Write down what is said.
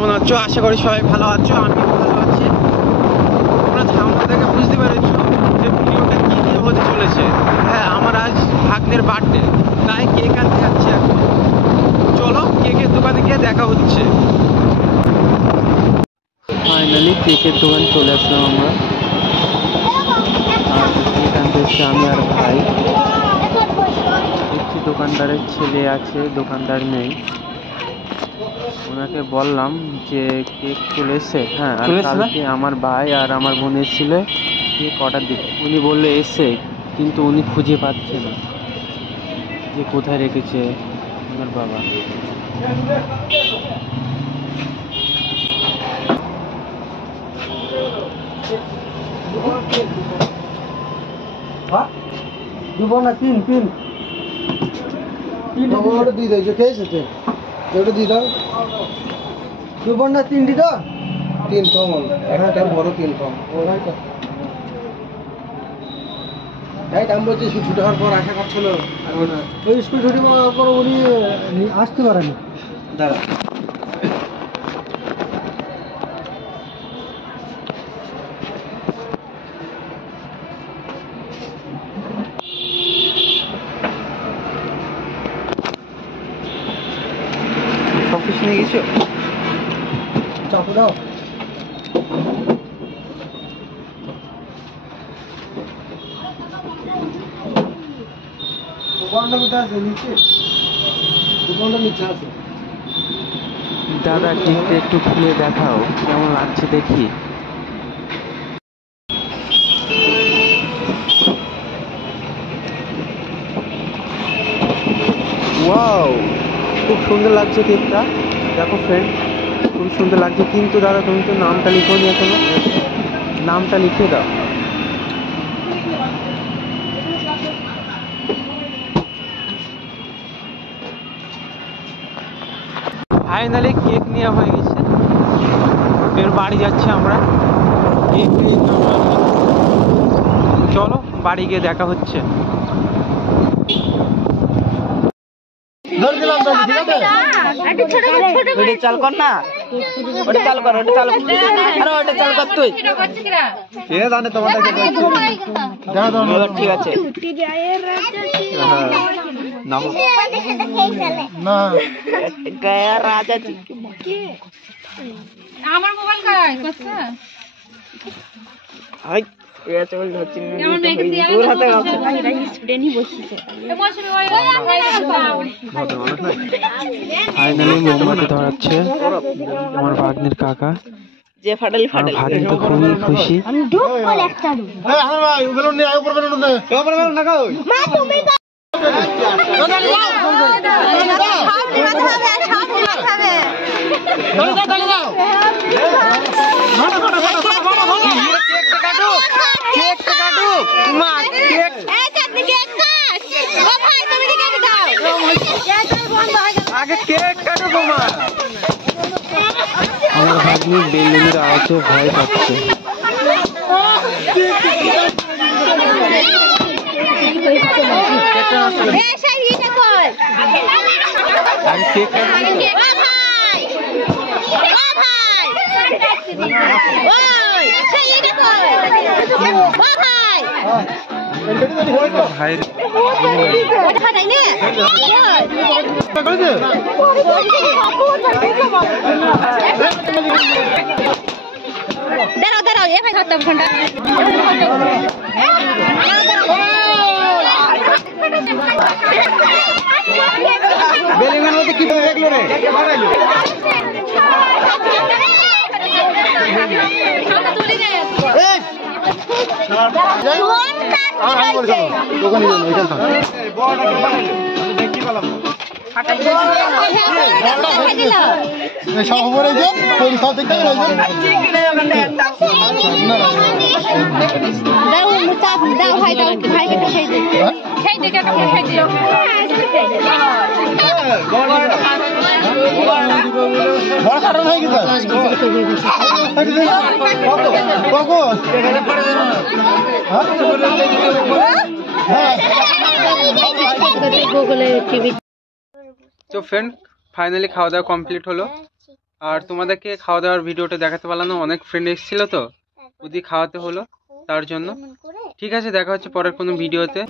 কেমন আছো? আশা করি সবাই ভালো আছো। আমি ভালো আছি। তোমরা থাম্বনেল থেকে বুঝতে পেরেছো যে ভিডিওটা কি নিয়ে হতে চলেছে। হ্যাঁ, আমার আজ ভাগ্নের বার্থডে, তাই কেক আনতে যাচ্ছি এখন। চলো কেকের দোকানে গিয়ে দেখা হচ্ছে। ফাইনালি কেকের দোকান চলে আসলাম আমরা। আর কেক আনতে এসছি আমি আর ভাই। দেখছি দোকানদারের ছেলে আছে, দোকানদার নেই। ওনাকে বললাম যে কেক চলে এসছে। হ্যাঁ, আর কালকে আমার ভাই আর আমার বোন এসেছিল কেক অর্ডার দিতে। উনি বললে এসে, কিন্তু উনি খুঁজে পাচ্ছে না যে কোথায় রেখেছে ওনার বাবা। দিব না তিন তিন তিন ওটা দিয়ে দাও যে খেয়েছে ওটা দিয়ে দাও। দিব না তিন দি দাও। তিন কম একটা বড় তিন কম এই দাম বলছি ছুটি হওয়ার পর আশা করছিল ওই স্কুল ছুটি হওয়ার পর উনি আসতে পারেনি। দাঁড়া সব কিছু নিয়ে গেছো? চাপু দাও। দোকানটা কোথায় আছে? নিচে। দোকানটা নিচে আছে। দাদা কেকটা একটু খুলে দেখাও কেমন লাগছে দেখি। ওয়াও, খুব সুন্দর লাগছে কেকটা। দেখো ফ্রেন্ড, খুব সুন্দর লাগছে। কিন্তু দাদা তুমি তো নামটা লিখো নি এখনো। নামটা লিখে দাও। ফাইনালি কেক নেওয়া হয়ে গেছে। এর বাড়ি যাচ্ছি আমরা। চলো বাড়ি গিয়ে দেখা হচ্ছে। চাল কর না, ওটা চাল কর, ওটা চাল কর, আরে ওটা চাল কর তুই। কে জানে তোমারটা কে করছে? ঠিক আছে নাম না গায়া রাজা আমার মোবাইল কাই করছে হাই এ চল ধরছি তোর হাতে আছে স্টুডেন্টই বসেছে। ফাইনালি মোমবাতি ধরাচ্ছে আমার ভাগ্নের কাকা। যে ফাটালি ফাটালি ভাগ্নি তো খুবই খুশি। আমি ডুব করে একটা ডুব এই আমার ভাই বেলুন নিয়ে উপর বেলুন দে। উপর বেলুন লাগাও। মা তুমি আগে কেক কাটো বোমা। আমার ভাগ্নি বেলুনের আওয়াজে ভয় পাচ্ছে। আমি কেক ভাই দাঁড়াও দাঁড়াও এ ভাই ধরতাম ফোনটা বেলুনের মধ্যে কি বলে দেখলো রে? তুলি রে এই আমি বলছি দোকানে যাও এখান থেকে বড়টা বানাইলো আমি দেখি পেলাম এই সব উপরে যে কোন সব দেখতে গেল দাও মুতা দাও ভাই দাও ভাই কে খাই দে খাই দে কে খাই দে বড় কারণ হয়ে গেছে কত এখানে পড়ে হ্যাঁ গুগলে টিভি। তো ফ্রেন্ড ফাইনালি খাওয়া দাওয়া কমপ্লিট হলো। আর তোমাদেরকে খাওয়া দাওয়ার ভিডিওটা দেখাতে পারলাম না, অনেক ফ্রেন্ড এসেছিলো তো, ওদিকে খাওয়াতে হলো তার জন্য। ঠিক আছে, দেখা হচ্ছে পরের কোনো ভিডিওতে।